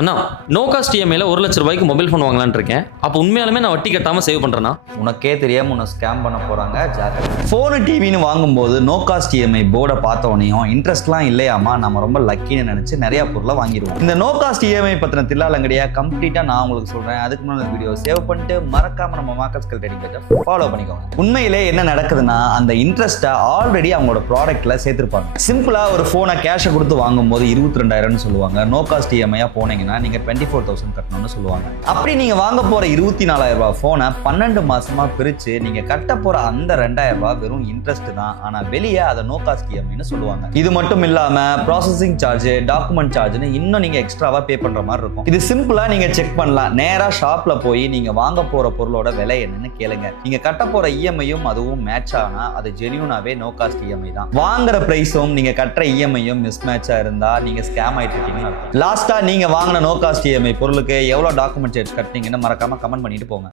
அண்ணா no cost இஎம்ஐல 1 லட்ச ரூபாய்க்கு mobile phone வாங்கலாம்னு இருக்கேன். அப்போ உண்மையாலுமே நான் வட்டி கட்டாம சேவ் பண்றேனா? உனக்கே தெரியாம உன்னை ஸ்கேம் பண்ண போறாங்க, ஜாக்கிரதை. ஃபோனு டிவின்னு வாங்கும்போது நோ காஸ்ட் இஎம்ஐ போர்டை பார்த்த உடனேயும் இன்ட்ரெஸ்ட்லாம் இல்லையாமா நம்ம ரொம்ப லக்கின்னு நினைச்சு நிறைய பொருளை வாங்கிடுவோம். இந்த நோ காஸ்ட் இஎம்ஐ பத்தின தில்லாலங்கடியா கம்ப்ளீட்டா நான் உங்களுக்கு சொல்றேன். அதுக்கு முன்னாடி வீடியோ சேவ் பண்ணிட்டு மறக்காம நம்ம மார்க்கெட் ஸ்கில் ட்ரேடிங் பேஜை ஃபாலோ பண்ணிக்கோங்க. உண்மையிலே என்ன நடக்குதுன்னா அந்த இன்ட்ரெஸ்ட்டை ஆல்ரெடி அவங்களோட ப்ராடக்ட்ல சேர்த்திருப்பாங்க. சிம்பிளா ஒரு போனை கேஷை கொடுத்து வாங்கும்போது 22,000 சொல்லுவாங்க. நோ காஸ்ட் இஎம்ஐயா போனீங்கன்னா நீங்க 24,000 கட்டணும்னு சொல்லுவாங்க. அப்படி நீங்க வாங்க போற 24,000 ரூபாய் போனை 12 மாசமா பிரிச்சு நீங்க கட்ட போற அந்த 2,000 ரூபாய் வெறும் இன்ட்ரெஸ்ட் தான். ஆனா வெளியே அதை நோ காஸ்ட் இஎம்ஐன்னு சொல்லுவாங்க. இது மட்டும் இல்லாம ப்ராசஸிங் சார்ஜ், டாக்குமெண்ட் சார்ஜ்னு இன்னும் நீங்க எக்ஸ்ட்ராவா பே பண்ற மாதிரி இருக்கும். இது சிம்பிளா நீங்க செக் பண்ணலாம். நேரா ஷாப்ல போய் நீங்க வாங்க போற பொருளோட விலை என்னன்னு கேளுங்க. நீங்க கட்ட போற இஎம்ஐயும் அதுவும் மேட்ச் ஆனா அது ஜெனியூனாவே நோ காஸ்ட் இஎம்ஐ தான். வாங்குற பிரைஸும் நீங்க கட்டுற இஎம்ஐயும் மிஸ் மேட்சா இருந்தா நீங்க ஸ்கேம் ஆயிட்டு இருக்கீங்கன்னு அர்த்தம். லாஸ்டா நீங்க வாங்கின நோ காஸ்ட் இஎம்ஐ பொருளுக்கு எவ்வளவு டாக்குமெண்ட் சார்ஜ் கட்டினீங்கன்னு மறக்காம கமெண்ட் பண்ணிட்டு போங்க.